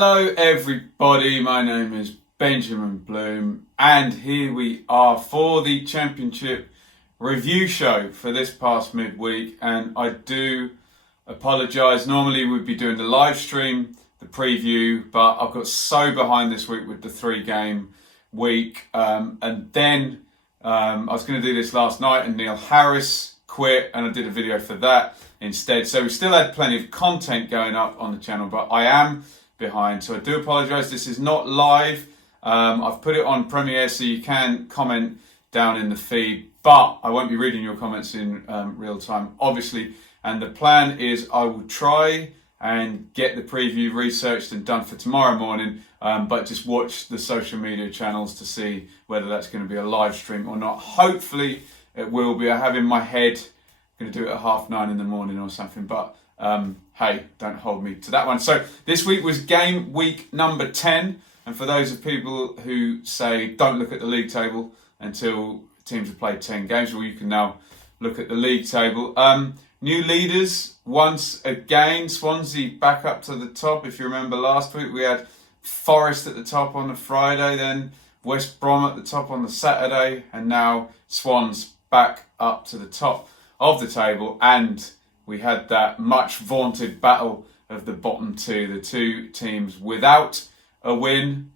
Hello everybody, my name is Benjamin Bloom and here we are for the Championship review show for this past midweek, and I do apologise. Normally we'd be doing the live stream, the preview, but I've got so behind this week with the 3-game week, and then I was going to do this last night and Neil Harris quit and I did a video for that instead. So we still had plenty of content going up on the channel, but I am behind, so I do apologise. This is not live. I've put it on Premiere so you can comment down in the feed, but I won't be reading your comments in real time, obviously. And the plan is I will try and get the preview researched and done for tomorrow morning, but just watch the social media channels to see whether that's going to be a live stream or not. Hopefully it will be. I have in my head I'm going to do it at 9:30 in the morning or something, but hey, don't hold me to that one. So this week was game week number 10. And for those of people who say don't look at the league table until teams have played 10 games, well, you can now look at the league table. New leaders once again. Swansea back up to the top. If you remember last week, we had Forest at the top on the Friday, then West Brom at the top on the Saturday, and now Swans back up to the top of the table. And we had that much vaunted battle of the bottom two, the two teams without a win.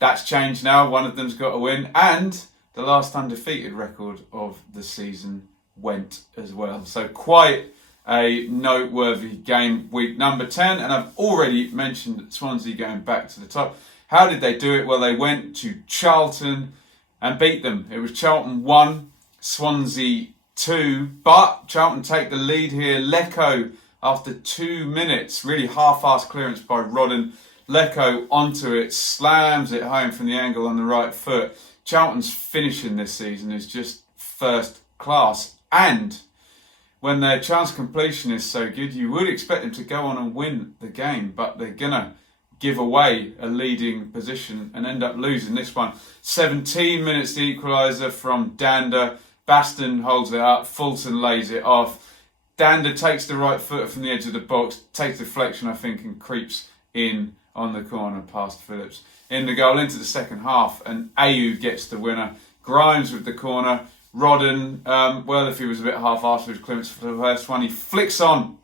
That's changed now. One of them's got a win, and the last undefeated record of the season went as well. So quite a noteworthy game week number 10. And I've already mentioned Swansea going back to the top. How did they do it? Well, they went to Charlton and beat them. It was Charlton 1, Swansea 2, but Charlton take the lead here. Lecco, after 2 minutes, really half-assed clearance by Rodden. Lecco onto it, slams it home from the angle on the right foot. Charlton's finishing this season is just first class, and when their chance completion is so good, you would expect them to go on and win the game, but they're gonna give away a leading position and end up losing this one. 17 minutes the equaliser from Danda. Baston holds it up, Fulton lays it off. Danda takes the right foot from the edge of the box, takes deflection, I think, and creeps in on the corner past Phillips. In the goal into the second half, and Ayew gets the winner. Grimes with the corner. Rodden, well, if he was a bit half-assed with his clearance for the first one, he flicks on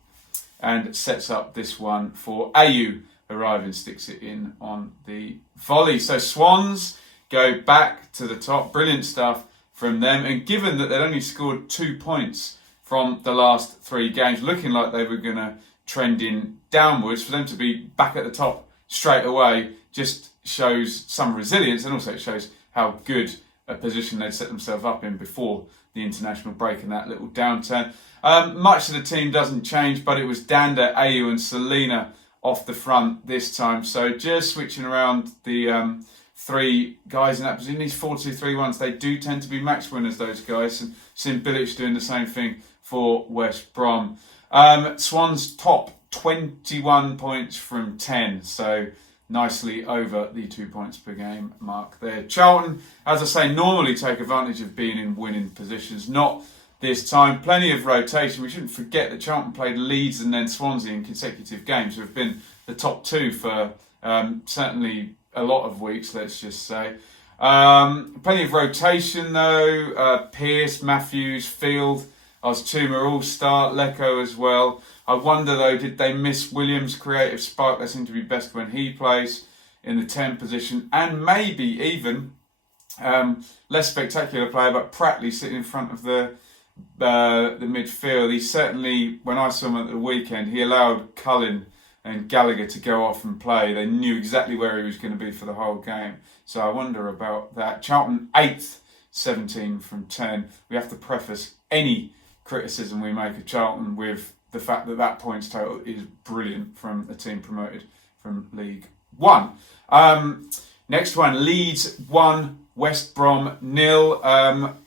and sets up this one for Ayew. Arriving, sticks it in on the volley. So Swans go back to the top. Brilliant stuff from them. And given that they'd only scored 2 points from the last 3 games, looking like they were going to trend in downwards, for them to be back at the top straight away just shows some resilience, and also it shows how good a position they'd set themselves up in before the international break and that little downturn. Much of the team doesn't change, but it was Danda, Ayew and Selina off the front this time. So just switching around the 3 guys in that position. These 4-2-3-1s, they do tend to be match winners, those guys. And Sim Bilic doing the same thing for West Brom. Swans top 21 points from 10, so nicely over the 2 points per game mark there. Charlton, as I say, normally take advantage of being in winning positions. Not this time. Plenty of rotation. We shouldn't forget that Charlton played Leeds and then Swansea in consecutive games, who have been the top 2 for certainly a lot of weeks, let's just say. Plenty of rotation though. Pearce, Matthews, Field, Oztuma all start, Lecco as well. I wonder though, did they miss Williams' creative spark? They seem to be best when he plays in the 10 position. And maybe even less spectacular player, but Pratley sitting in front of the midfield. He certainly, when I saw him at the weekend, he allowed Cullen and Gallagher to go off and play. They knew exactly where he was going to be for the whole game. So I wonder about that. Charlton 8th, 17 from 10. We have to preface any criticism we make of Charlton with the fact that that points total is brilliant from a team promoted from League One. Next one, Leeds 1, West Brom 0.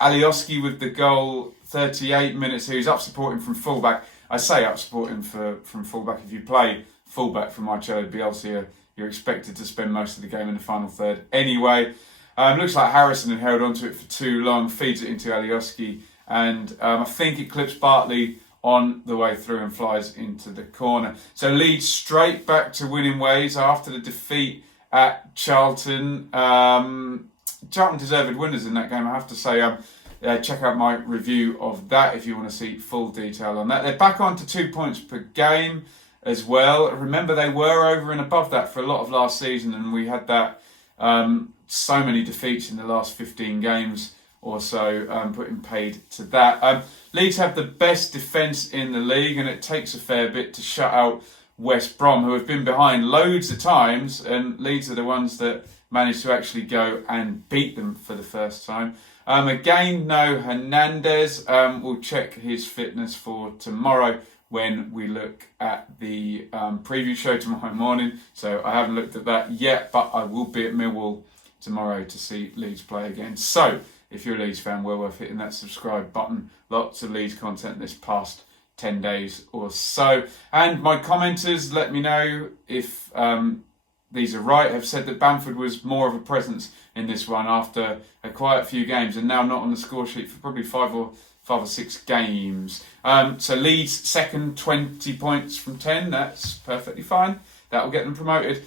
Alioski with the goal, 38 minutes. He's up supporting from fullback. I say up supporting from fullback. If you play fullback for Marcelo Bielsa, you're expected to spend most of the game in the final third anyway. Looks like Harrison had held onto it for too long, feeds it into Alioski, and I think it clips Bartley on the way through and flies into the corner. So Leeds straight back to winning ways after the defeat at Charlton. Charlton deserved winners in that game, I have to say. Check out my review of that if you want to see full detail on that. They're back on to 2 points per game as well. Remember, they were over and above that for a lot of last season, and we had that so many defeats in the last 15 games or so, putting paid to that. Leeds have the best defence in the league, and it takes a fair bit to shut out West Brom, who have been behind loads of times, and Leeds are the ones that managed to actually go and beat them for the first time. Again, no Hernandez. We'll check his fitness for tomorrow when we look at the preview show tomorrow morning. So I haven't looked at that yet, but I will be at Millwall tomorrow to see Leeds play again. So if you're a Leeds fan, well worth hitting that subscribe button. Lots of Leeds content this past 10 days or so. And my commenters, let me know if these are right, have said that Bamford was more of a presence in this one after a quiet few games and now not on the score sheet for probably five or 6 games. So Leeds second, 20 points from 10. That's perfectly fine. That will get them promoted.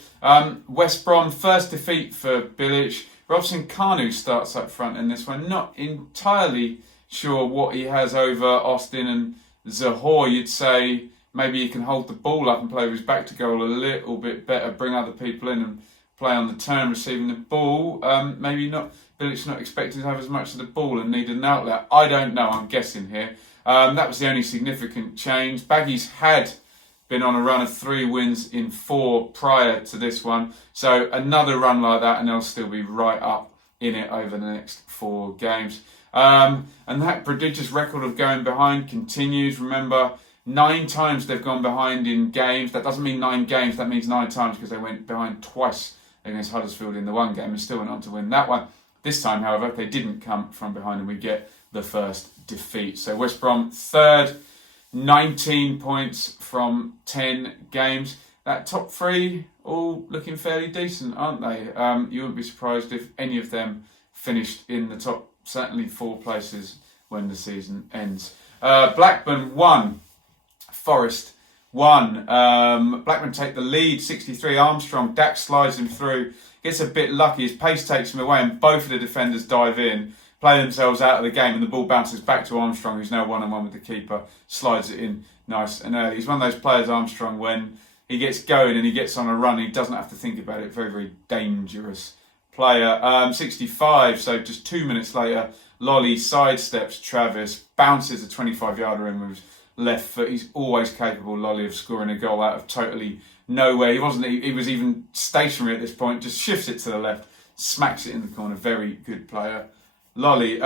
West Brom first defeat for Bilic. Robson Kanu starts up front in this one. Not entirely sure what he has over Austin and Zahor. You'd say maybe he can hold the ball up and play with his back to goal a little bit better, bring other people in and play on the turn receiving the ball. Maybe not. Bilic's not expected to have as much of the ball and need an outlet. I don't know, I'm guessing here. That was the only significant change. Baggies had been on a run of 3 wins in 4 prior to this one. So another run like that and they'll still be right up in it over the next 4 games. And that prodigious record of going behind continues. Remember, 9 times they've gone behind in games. That doesn't mean 9 games, that means 9 times because they went behind twice against Huddersfield in the one game and still went on to win that one. This time, however, they didn't come from behind and we get the first defeat. So West Brom third, 19 points from 10 games. That top 3 all looking fairly decent, aren't they? You wouldn't be surprised if any of them finished in the top, certainly 4 places when the season ends. Blackburn 1, Forest 1. Blackburn take the lead, 63. Armstrong, Dak slides him through, gets a bit lucky. His pace takes him away and both of the defenders dive in, play themselves out of the game, and the ball bounces back to Armstrong, who's now one-on-one with the keeper, slides it in nice and early. He's one of those players, Armstrong, when he gets going and he gets on a run, he doesn't have to think about it. Very, very dangerous player. 65, so just 2 minutes later, Lolly sidesteps Travis, bounces a 25-yarder in with his left foot. He's always capable, Lolly, of scoring a goal out of totally nowhere. He was even stationary at this point, just shifts it to the left, smacks it in the corner. Very good player, Lolly.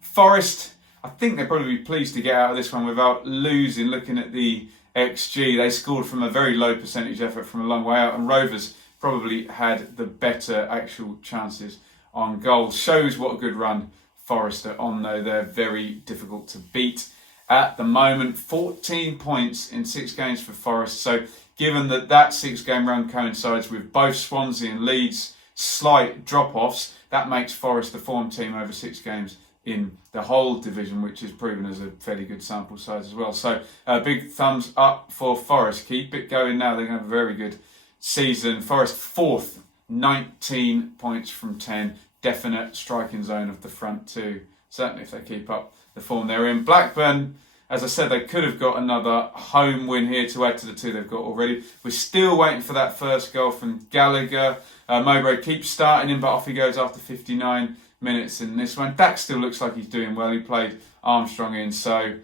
Forest, I think they'll probably be pleased to get out of this one without losing. Looking at the XG, they scored from a very low percentage effort from a long way out, and Rovers probably had the better actual chances on goal. Shows what a good run Forest are on, though. They're very difficult to beat at the moment. 14 points in 6 games for Forest. So given that 6-game run coincides with both Swansea and Leeds' slight drop-offs, that makes Forest the form team over 6 games in the whole division, which is proven as a fairly good sample size as well. So big thumbs up for Forest. Keep it going now. They're going to have a very good season. Forest 4th, 19 points from 10. Definite striking zone of the front two, certainly if they keep up the form they're in. Blackburn, as I said, they could have got another home win here to add to the 2 they've got already. We're still waiting for that first goal from Gallagher. Mowbray keeps starting him, but off he goes after 59 minutes in this one. Dak still looks like he's doing well. He played Armstrong in, so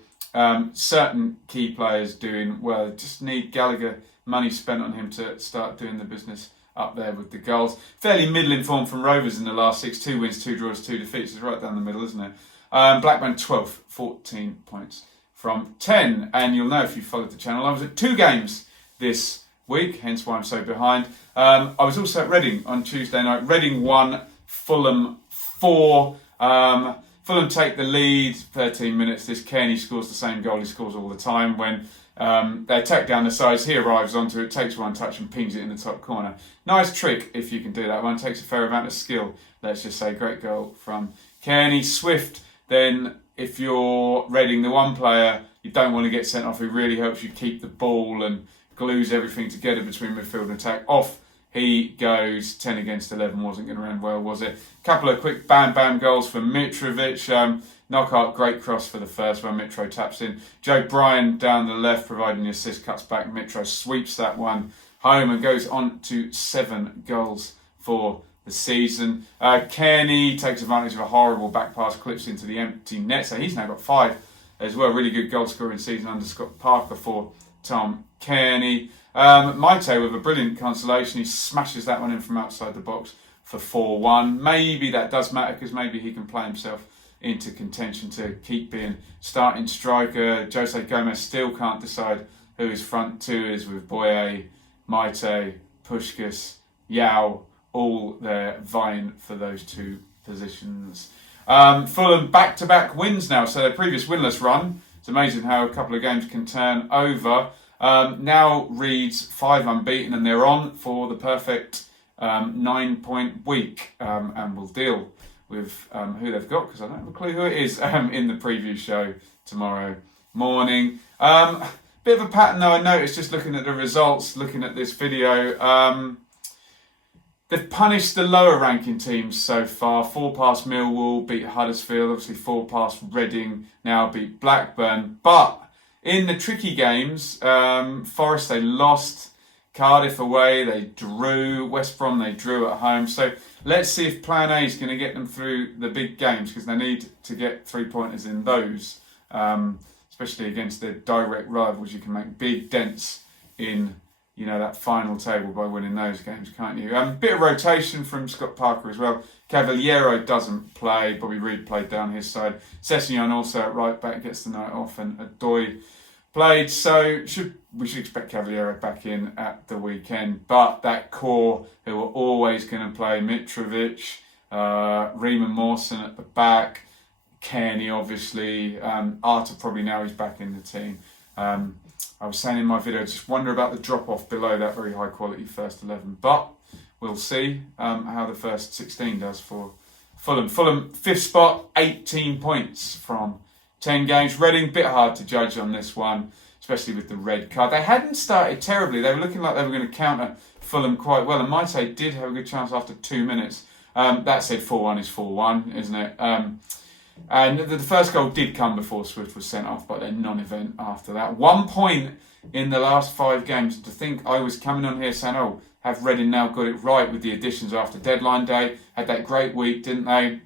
certain key players doing well. Just need Gallagher, money spent on him to start doing the business up there with the goals. Fairly middling form from Rovers in the last 6. 2 wins, 2 draws, 2 defeats. It's right down the middle, isn't it? Blackburn 12th, 14 points from 10. And you'll know if you followed the channel, I was at 2 games this week, hence why I'm so behind. I was also at Reading on Tuesday night. Reading 1, Fulham 4. Fulham take the lead, 13 minutes. This Kearney scores the same goal he scores all the time. When they attack down the sides, he arrives onto it, takes one touch and pings it in the top corner. Nice trick if you can do that one. Takes a fair amount of skill, let's just say. Great goal from Kearney. Swift, then, if you're Reading, the one player you don't want to get sent off. He really helps you keep the ball and glues everything together between midfield and attack. Off he goes. 10 against 11 wasn't going to end well, was it? Couple of quick bam goals for Mitrovic. Knockout, great cross for the first one. Mitro taps in. Joe Bryan down the left, providing the assist, cuts back. Mitro sweeps that one home and goes on to 7 goals for the season. Kearney takes advantage of a horrible back pass, clips into the empty net. So he's now got 5 as well. Really good goal scoring season under Scott Parker for Tom Kearney. Maite with a brilliant consolation. He smashes that one in from outside the box for 4-1. Maybe that does matter because maybe he can play himself into contention to keep being starting striker. Jose Gomez still can't decide who his front two is, with Boye, Maite, Puskás, Yao, all there vying for those 2 positions. Fulham back-to-back wins now, so their previous winless run, it's amazing how a couple of games can turn over, now reads 5 unbeaten, and they're on for the perfect 9-point week, and we'll deal with who they've got, because I don't have a clue who it is, in the preview show tomorrow morning. Bit of a pattern though I noticed just looking at the results, looking at this video. They've punished the lower ranking teams so far. 4 past Millwall, beat Huddersfield, obviously 4 past Reading, now beat Blackburn. But in the tricky games, Forest they lost, Cardiff away they drew, West Brom they drew at home. So let's see if Plan A is going to get them through the big games, because they need to get 3-pointers in those, especially against their direct rivals. You can make big dents in that final table by winning those games, can't you? Bit of rotation from Scott Parker as well. Cavaliero doesn't play. Bobby Reid played down his side. Sessegnon also at right back gets the night off, and Adoy played. So we should expect Cavaliero back in at the weekend. But that core who are always going to play, Mitrovic, Riemann Mawson at the back, Kearney obviously, Arta probably now he's back in the team. I was saying in my video, just wonder about the drop-off below that very high-quality first 11. But we'll see how the first 16 does for Fulham. Fulham, 5th spot, 18 points from 10 games. Reading, bit hard to judge on this one, especially with the red card. They hadn't started terribly. They were looking like they were going to counter Fulham quite well. And Maite did have a good chance after 2 minutes. That said, 4-1 is 4-1, isn't it? And the first goal did come before Swift was sent off, but then non-event after that. 1 point in the last 5 games. To think I was coming on here saying, have Reading now got it right with the additions after deadline day? Had that great week, didn't they?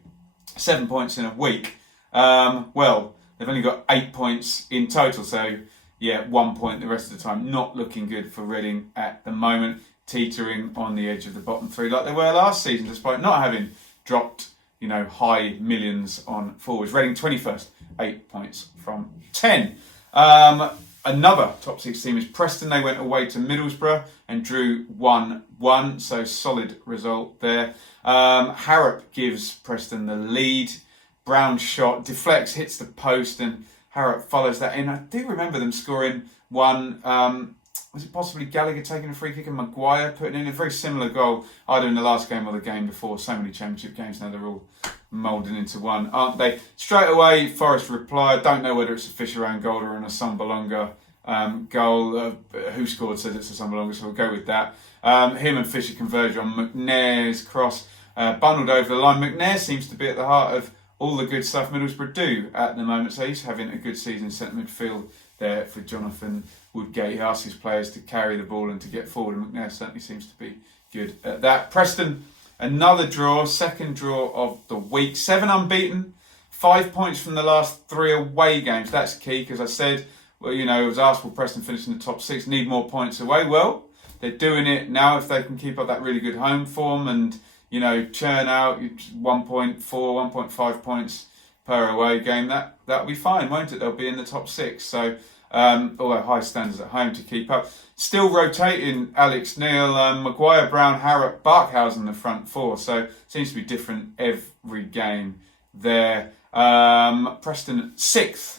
7 points in a week. Well, they've only got 8 points in total, so 1 point the rest of the time. Not looking good for Reading at the moment. Teetering on the edge of the bottom 3 like they were last season, despite not having dropped high millions on forwards. Reading 21st, 8 points from 10. Another top 6 team is Preston. They went away to Middlesbrough and drew 1-1, so solid result there. Harrop gives Preston the lead. Brown's shot deflects, hits the post, and Harrop follows that in. I do remember them scoring one. Was it possibly Gallagher taking a free kick and Maguire putting in a very similar goal, either in the last game or the game before? So many championship games now, they're all moulding into one, aren't they? Straight away, Forest replied. Don't know whether it's a Fisher own goal or an Assombalonga goal. Who scored says it's Assombalonga, so we'll go with that. Him and Fisher converge on McNair's cross, bundled over the line. McNair seems to be at the heart of all the good stuff Middlesbrough do at the moment, so he's having a good season in centre midfield there for Jonathan Woodgate. He asks his players to carry the ball and to get forward, and McNair certainly seems to be good at that. Preston, another draw, second draw of the week. 7 unbeaten, 5 points from the last 3 away games. That's key, because I said, it was Arsenal, Preston finishing the top 6, need more points away. Well, they're doing it now. If they can keep up that really good home form and, churn out 1.4, 1.5 points per away game, that'll be fine, won't it? They'll be in the top 6. So, although high standards at home to keep up. Still rotating Alex Neil, Maguire, Brown, Harrop, Barkhausen the front 4. So seems to be different every game there. Preston 6th,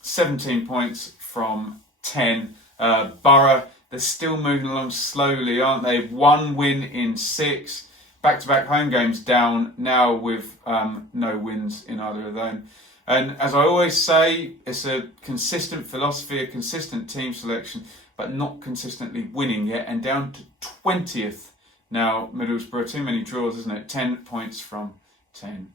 17 points from 10. Borough, they're still moving along slowly, aren't they? 1 win in 6. Back-to-back home games down now with no wins in either of them. And as I always say, it's a consistent philosophy, a consistent team selection, but not consistently winning yet. And down to 20th now, Middlesbrough. Too many draws, isn't it? 10 points from 10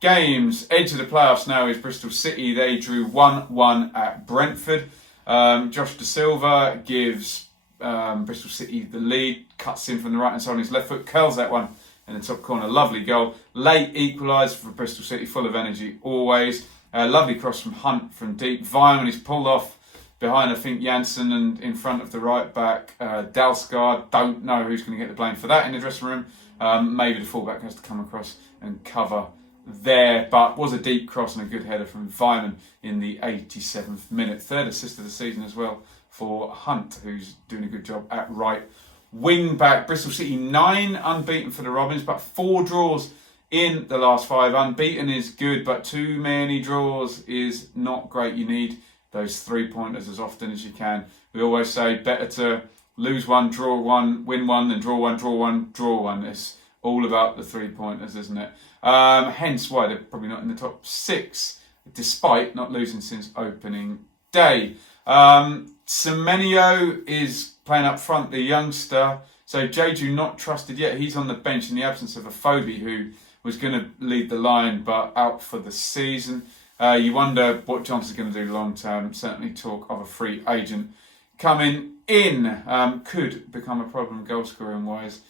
games. Edge of the playoffs now is Bristol City. They drew 1-1 at Brentford. Josh Da Silva gives Bristol City the lead, cuts in from the right hand side on his left foot, curls that one in the top corner. Lovely goal. Late equaliser for Bristol City, full of energy always. Lovely cross from Hunt from deep. Vine, when he's pulled off behind, I think, Janssen, and in front of the right back, Dalsgaard. Don't know who's going to get the blame for that in the dressing room. Maybe the fullback has to come across and cover there, but was a deep cross and a good header from Vyman in the 87th minute. Third assist of the season as well for Hunt, who's doing a good job at right wing back. Bristol City 9 unbeaten for the Robins, but 4 draws in the last 5. Unbeaten is good, but too many draws is not great. You need those 3-pointers as often as you can. We always say better to lose one, draw one, win one, than draw one, draw one, draw one. It's all about the 3-pointers, isn't it? Hence why they're probably not in the top 6, despite not losing since opening day. Semenyo is playing up front, the youngster. So Jeju not trusted yet. He's on the bench in the absence of Afobe, who was going to lead the line, but out for the season. You wonder what Johnson's going to do long term. Certainly talk of a free agent coming in. Could become a problem goal scoring wise.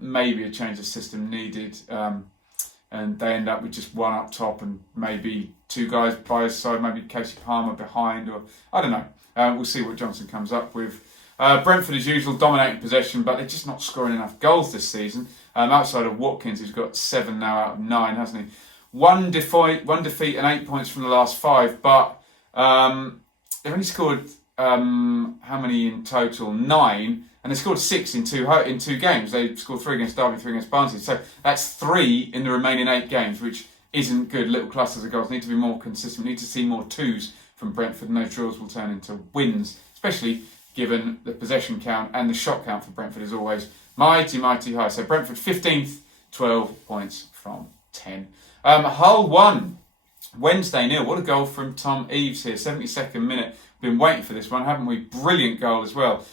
Maybe a change of system needed. And they end up with just one up top and maybe 2 guys by his side, maybe Casey Palmer behind, or I don't know. We'll see what Johnson comes up with. Brentford, as usual, dominating possession, but they're just not scoring enough goals this season. Outside of Watkins, who's got 7 now out of 9, hasn't he? One defeat and 8 points from the last 5, but they've only scored how many in total? 9. And they scored 6 in two games. They scored 3 against Derby, 3 against Barnsley. So that's 3 in the remaining 8 games, which isn't good. Little clusters of goals need to be more consistent. We need to see more 2s from Brentford, and those draws will turn into wins, especially given the possession count and the shot count for Brentford is always mighty, mighty high. So Brentford 15th, 12 points from 10. Hull 1, Wednesday 0. What a goal from Tom Eaves here, 72nd minute. Been waiting for this one, haven't we? Brilliant goal as well.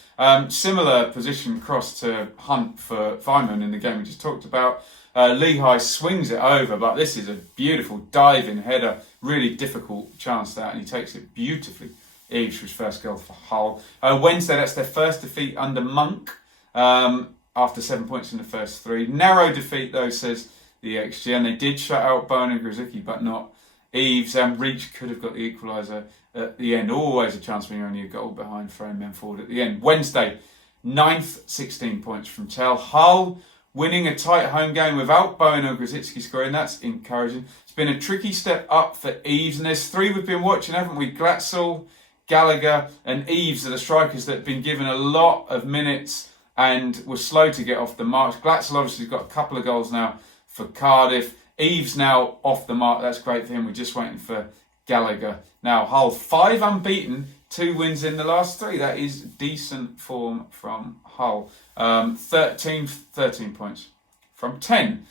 Similar position cross to Hunt for Vyman in the game we just talked about. Lehigh swings it over, but this is a beautiful diving header. Really difficult chance that, and he takes it beautifully. Eaves for his first goal for Hull. Wednesday, that's their first defeat under Monk after 7 points in the first 3. Narrow defeat though, says the XG, and they did shut out Bowen and Grzycki, but not Eaves. Reach could have got the equaliser at the end. Always a chance when you're only a goal behind, throwing men forward at the end. Wednesday, 9th, 16 points from Tell. Hull winning a tight home game without Bowen or Grzycki scoring. That's encouraging. It's been a tricky step up for Eaves, and there's 3 we've been watching, haven't we? Glatzel, Gallagher and Eaves are the strikers that have been given a lot of minutes and were slow to get off the mark. Glatzel obviously has got a couple of goals now for Cardiff. Eaves now off the mark. That's great for him. We're just waiting for Gallagher. Now, Hull 5 unbeaten, 2 wins in the last 3. That is decent form from Hull. 13 points from 10.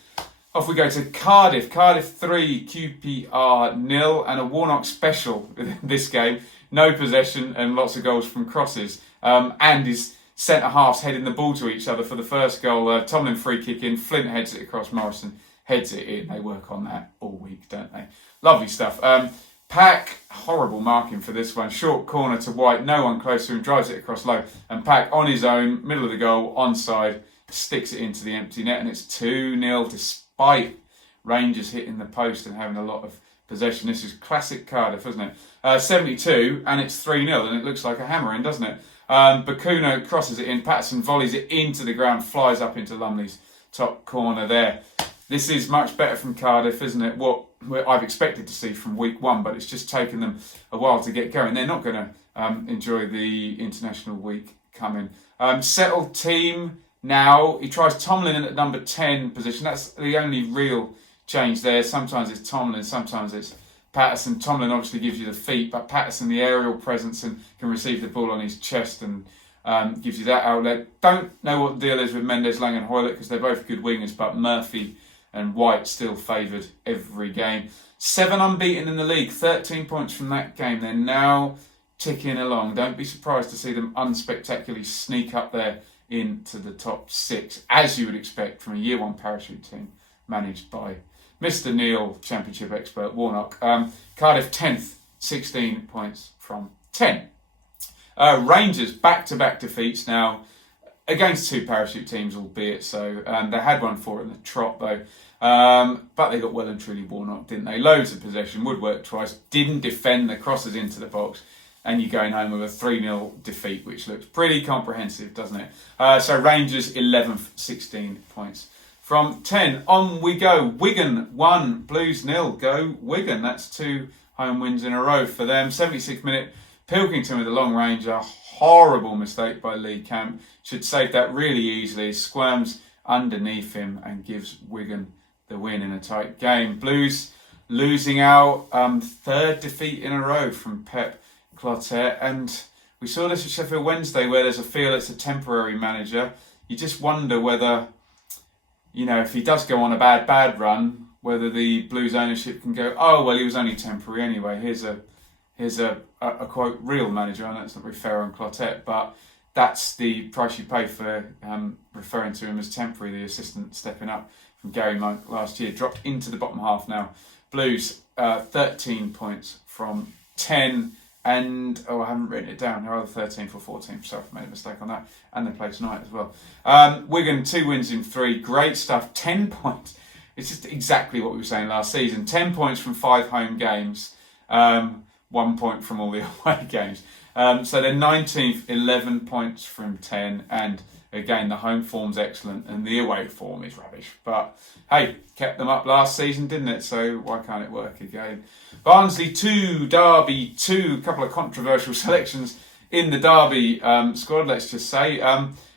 Off we go to Cardiff. Cardiff 3, QPR 0, and a Warnock special in this game. No possession and lots of goals from crosses. And his centre-halves heading the ball to each other for the first goal. Tomlin free kick in, Flint heads it across, Morrison heads it in. They work on that all week, don't they? Lovely stuff. Pack, horrible marking for this one. Short corner to White, no one close to him, drives it across low. And Pack on his own, middle of the goal, onside, sticks it into the empty net. And it's 2-0 despite Rangers hitting the post and having a lot of possession. This is classic Cardiff, isn't it? 72, and it's 3-0, and it looks like a hammering, doesn't it? Bakuno crosses it in, Patterson volleys it into the ground, flies up into Lumley's top corner there. This is much better from Cardiff, isn't it? What I've expected to see from week 1, but it's just taken them a while to get going. They're not going to enjoy the international week coming. Settled team now. He tries Tomlin in at number 10 position. That's the only real change there. Sometimes it's Tomlin, sometimes it's Patterson. Tomlin obviously gives you the feet, but Patterson the aerial presence and can receive the ball on his chest and gives you that outlet. Don't know what the deal is with Mendes, Lang and Hoylett because they're both good wingers, but Murphy and White still favoured every game. 7 unbeaten in the league, 13 points from that game. They're now ticking along. Don't be surprised to see them unspectacularly sneak up there into the top 6, as you would expect from a Year 1 parachute team managed by Mr. Neil, Championship expert Warnock. Cardiff 10th, 16 points from 10. Rangers back-to-back defeats now against 2 parachute teams, albeit so. They had one for it in the trot though. But they got well and truly Warnock, didn't they? Loads of possession, woodwork twice, didn't defend the crosses into the box, and you're going home with a 3-0 defeat, which looks pretty comprehensive, doesn't it? So Rangers 11th, 16 points from 10. On we go. Wigan 1, Blues 0. Go Wigan. That's 2 home wins in a row for them. 76th minute, Pilkington with a long range. A horrible mistake by Lee Camp. Should save that really easily. Squirms underneath him and gives Wigan the win in a tight game. Blues losing out. 3rd defeat in a row from Pep Clotet. And we saw this at Sheffield Wednesday, where there's a feel it's a temporary manager. You just wonder whether, if he does go on a bad run, whether the Blues ownership can go, oh, well, he was only temporary anyway. Here's a quote, real manager. I know it's not very fair on Clotet, but that's the price you pay for referring to him as temporary, the assistant stepping up from Gary Monk last year. Dropped into the bottom half now. Blues, 13 points from 10. And, I haven't written it down. They're either 13th or 14th, so I've made a mistake on that. And they play tonight as well. Wigan, 2 wins in 3. Great stuff. 10 points. It's just exactly what we were saying last season. 10 points from 5 home games. 1 point from all the away games. So they're 19th, 11 points from 10. And again, the home form's excellent and the away form is rubbish. But hey, kept them up last season, didn't it? So why can't it work again? Barnsley 2, Derby 2. A couple of controversial selections in the Derby squad, let's just say.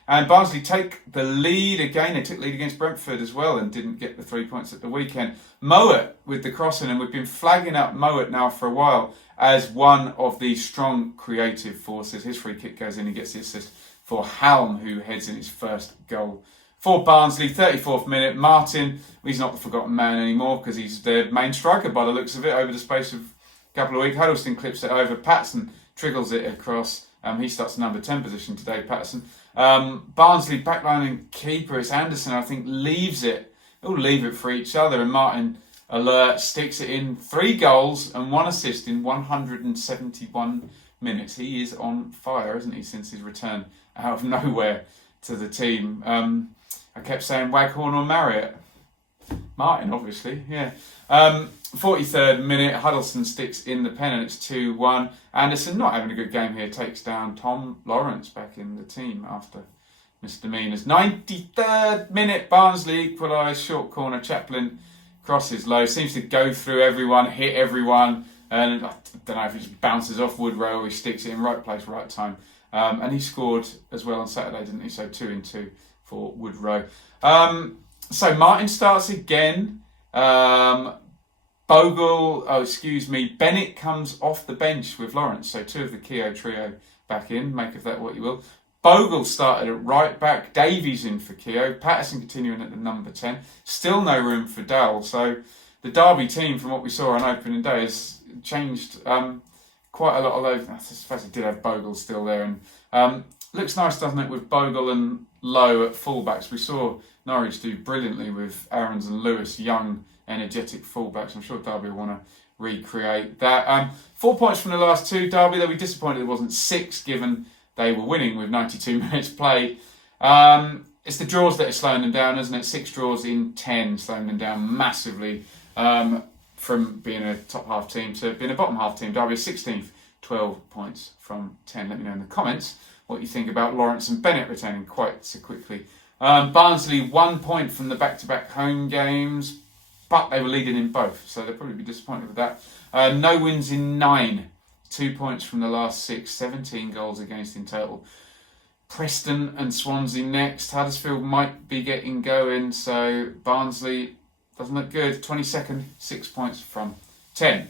And Barnsley take the lead again. They took lead against Brentford as well and didn't get the 3 points at the weekend. Mowat with the crossing, and we've been flagging up Mowat now for a while as one of the strong creative forces. His free kick goes in, he gets the assist for Halm, who heads in his first goal for Barnsley. 34th minute, Martin, he's not the forgotten man anymore because he's the main striker by the looks of it over the space of a couple of weeks. Huddleston clips it over, Patterson triggles it across. He starts the number 10 position today, Patterson. Barnsley backline and keeper, it's Anderson, I think, leaves it. He'll leave it for each other, and Martin, alert, sticks it in. 3 goals and 1 assist in 171 minutes. He is on fire, isn't he, since his return out of nowhere to the team. I kept saying Waghorn or Marriott. Martin, obviously, yeah. 43rd minute, Huddleston sticks in the pen and it's 2-1. Anderson, not having a good game here, takes down Tom Lawrence back in the team after misdemeanours. 93rd minute, Barnsley equalised, short corner, Chaplin crosses low, seems to go through everyone, hit everyone, and I don't know if it just bounces off Woodrow or he sticks it in right place, right time. And he scored as well on Saturday, didn't he? So 2 in 2 for Woodrow. So Martin starts again. Bennett comes off the bench with Lawrence. So 2 of the Keogh trio back in. Make of that what you will. Bogle started at right back. Davies in for Keogh. Patterson continuing at the number 10. Still no room for Dowell. So the Derby team, from what we saw on opening day, has changed quite a lot. Although I suppose they did have Bogle still there. And looks nice, doesn't it, with Bogle and Lowe at fullbacks. We saw Norwich do brilliantly with Aarons and Lewis, young, energetic fullbacks. I'm sure Derby will want to recreate that. 4 points from the last 2. Derby, they'll be disappointed it wasn't 6, given they were winning with 92 minutes played. It's the draws that are slowing them down, isn't it? 6 draws in 10, slowing them down massively from being a top half team to being a bottom half team. Derby 16th, 12 points from 10. Let me know in the comments what you think about Lawrence and Bennett returning quite so quickly. Barnsley 1 point from the back-to-back home games, but they were leading in both, so they'll probably be disappointed with that. No wins in 9, 2 points from the last 6, 17 goals against in total. Preston and Swansea next. Huddersfield might be getting going, so Barnsley doesn't look good. 22nd, 6 points from 10.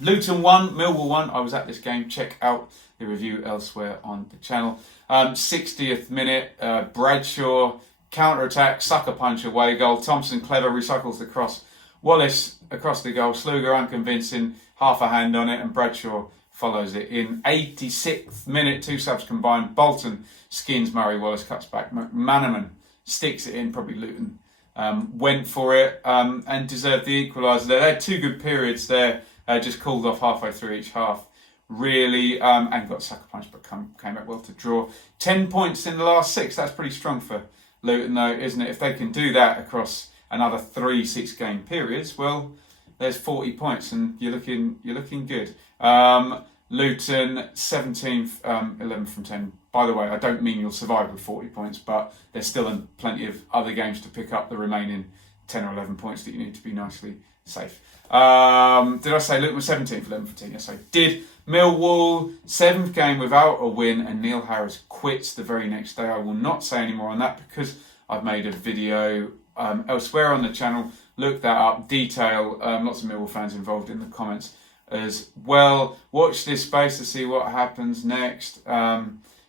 Luton 1, Millwall 1. I was at this game. Check out the review elsewhere on the channel. 60th minute, Bradshaw counter-attack, sucker punch away goal. Thompson, clever, recycles the cross. Wallace across the goal. Sluga unconvincing, half a hand on it, and Bradshaw follows it. In 86th minute, 2 subs combined. Bolton skins Murray, Wallace cuts back. McManaman sticks it in, probably Luton went for it and deserved the equaliser there. They had 2 good periods there, just called off halfway through each half. Really, and got a sucker punch, but came back well to draw. 10 points in the last 6. That's pretty strong for Luton, though, isn't it? If they can do that across another 3 6-game periods, well, there's 40 points, and you're looking good. Luton 17th, 11 from 10. By the way, I don't mean you'll survive with 40 points, but there's still plenty of other games to pick up the remaining 10 or 11 points that you need to be nicely safe. Did I say Luton was 17th, 11 from 10? Yes, I did. Millwall, 7th game without a win, and Neil Harris quits the very next day. I will not say any more on that because I've made a video elsewhere on the channel. Look that up, detail, lots of Millwall fans involved in the comments as well. Watch this space to see what happens next.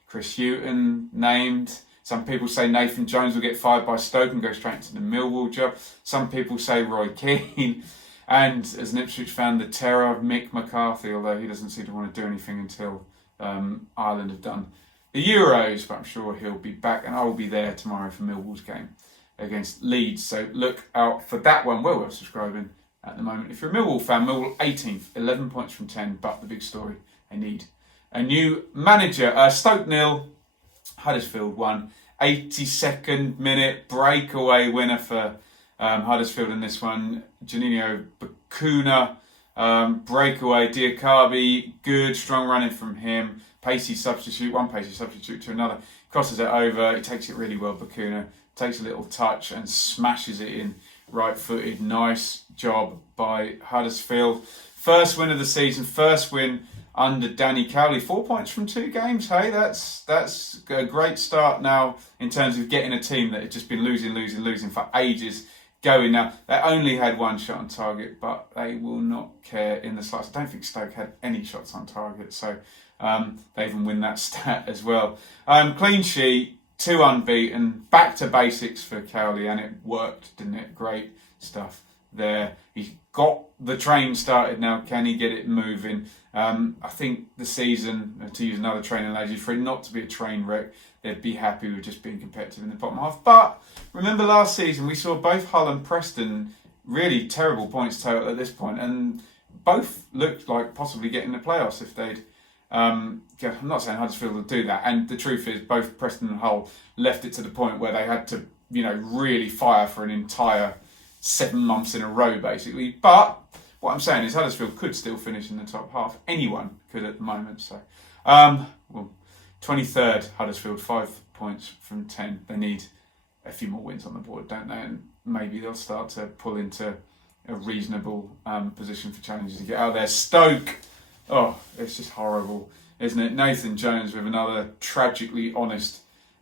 Chris Hughton named. Some people say Nathan Jones will get fired by Stoke and go straight into the Millwall job. Some people say Roy Keane. And as an Ipswich fan, the terror of Mick McCarthy, although he doesn't seem to want to do anything until Ireland have done the Euros, but I'm sure he'll be back, and I will be there tomorrow for Millwall's game against Leeds. So look out for that one. Well worth subscribing at the moment. If you're a Millwall fan, Millwall 18th, 11 points from 10, but the big story, they need a new manager. Stoke 0, Huddersfield 1. 82nd minute breakaway winner for Huddersfield in this one. Janino Bakuna, breakaway. Diakabi, good, strong running from him. Pacey substitute, one pacey substitute to another. Crosses it over, he takes it really well, Bakuna. Takes a little touch and smashes it in right-footed. Nice job by Huddersfield. First win of the season, first win under Danny Cowley. 4 points from 2 games. Hey, that's a great start now in terms of getting a team that had just been losing for ages going now. They only had 1 shot on target, but they will not care in the slightest. I don't think Stoke had any shots on target, so they even win that stat as well. Clean sheet, 2 unbeaten, back to basics for Cowley, and it worked, didn't it? Great stuff there. He's got the train started now. Can he get it moving? I think the season, to use another training analogy, for it not to be a train wreck, they'd be happy with just being competitive in the bottom half. But remember last season, we saw both Hull and Preston really terrible points total at this point, and both looked like possibly getting the playoffs if they'd. I'm not saying Huddersfield will do that, and the truth is both Preston and Hull left it to the point where they had to, really fire for an entire 7 months in a row, basically. But what I'm saying is Huddersfield could still finish in the top half. Anyone could at the moment. So, 23rd Huddersfield, 5 points from 10. They need a few more wins on the board, don't they? And maybe they'll start to pull into a reasonable position for challenges to get out of there. Stoke, oh, it's just horrible, isn't it? Nathan Jones with another tragically honest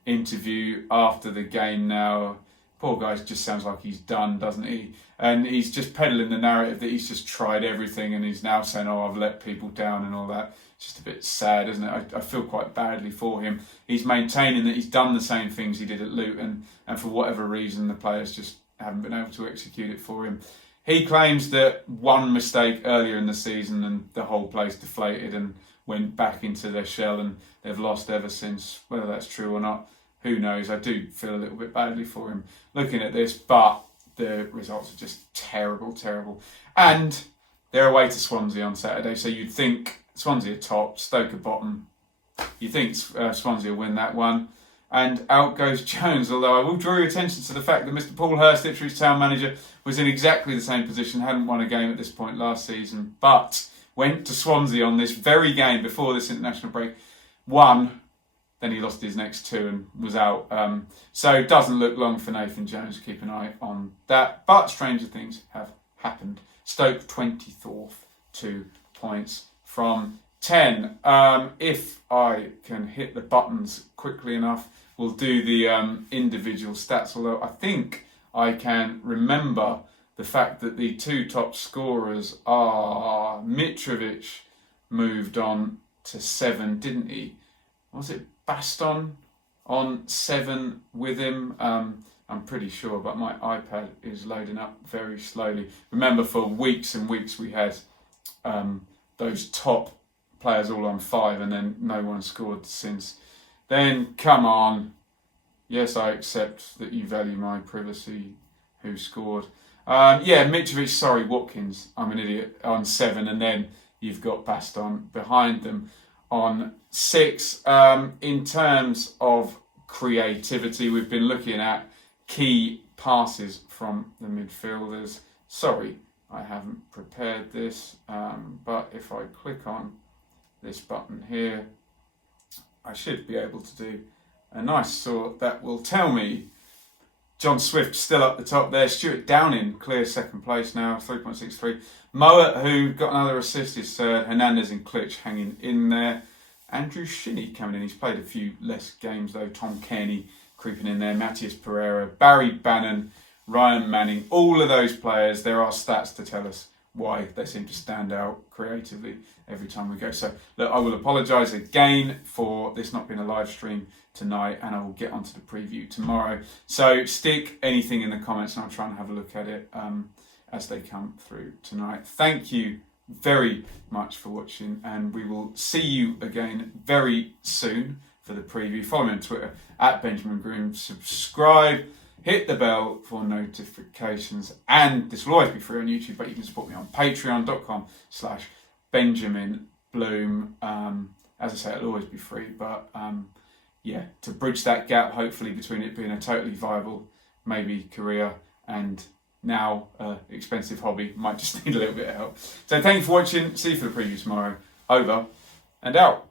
interview after the game now. Poor guy just sounds like he's done, doesn't he? And he's just peddling the narrative that he's just tried everything and he's now saying, I've let people down and all that. It's just a bit sad, isn't it? I feel quite badly for him. He's maintaining that he's done the same things he did at Luton, and for whatever reason, the players just haven't been able to execute it for him. He claims that one mistake earlier in the season and the whole place deflated and went back into their shell, and they've lost ever since. Whether that's true or not, who knows? I do feel a little bit badly for him looking at this, but the results are just terrible. And they're away to Swansea on Saturday, so you'd think Swansea are top, Stoke are bottom. You think Swansea will win that one. And out goes Jones, although I will draw your attention to the fact that Mr. Paul Hurst, Ipswich Town manager, was in exactly the same position, hadn't won a game at this point last season, but went to Swansea on this very game before this international break, won, then he lost his next 2 and was out. So it doesn't look long for Nathan Jones. Keep an eye on that. But stranger things have happened. Stoke 24th, 2 points from 10. If I can hit the buttons quickly enough, we'll do the individual stats, although I think I can remember the fact that the 2 top scorers are Mitrovic moved on to 7, didn't he? Was it Baston on 7 with him? I'm I'm pretty sure, but my iPad is loading up very slowly. Remember, for weeks and weeks we had those top players all on 5 and then no one scored since then. Come on. Yes, I accept that you value my privacy. Who scored? Mitrovic, Watkins, I'm an idiot, on 7, and then you've got Baston behind them on 6. In terms of creativity, we've been looking at key passes from the midfielders. Sorry, I haven't prepared this, but if I click on this button here, I should be able to do a nice sort that will tell me John Swift still up the top there. Stuart Downing clear second place now, 3.63. Mowat, who got another assist, is third. Hernandez and Klitsch hanging in there. Andrew Shinnie coming in. He's played a few less games though. Tom Kearney creeping in there. Matthias Pereira, Barry Bannon, Ryan Manning. All of those players, there are stats to tell us why they seem to stand out creatively every time we go. So look, I will apologise again for this not being a live stream tonight, and I will get onto the preview tomorrow. So stick anything in the comments and I'll try and have a look at it as they come through tonight. Thank you very much for watching, and we will see you again very soon for the preview. Follow me on Twitter at Benjamin Groom. Subscribe, hit the bell for notifications, and this will always be free on YouTube, but you can support me on patreon.com/Benjamin Bloom. As I say, it'll always be free, but to bridge that gap, hopefully, between it being a totally viable, maybe career, and now expensive hobby, might just need a little bit of help. So thank you for watching. See you for the preview tomorrow. Over and out.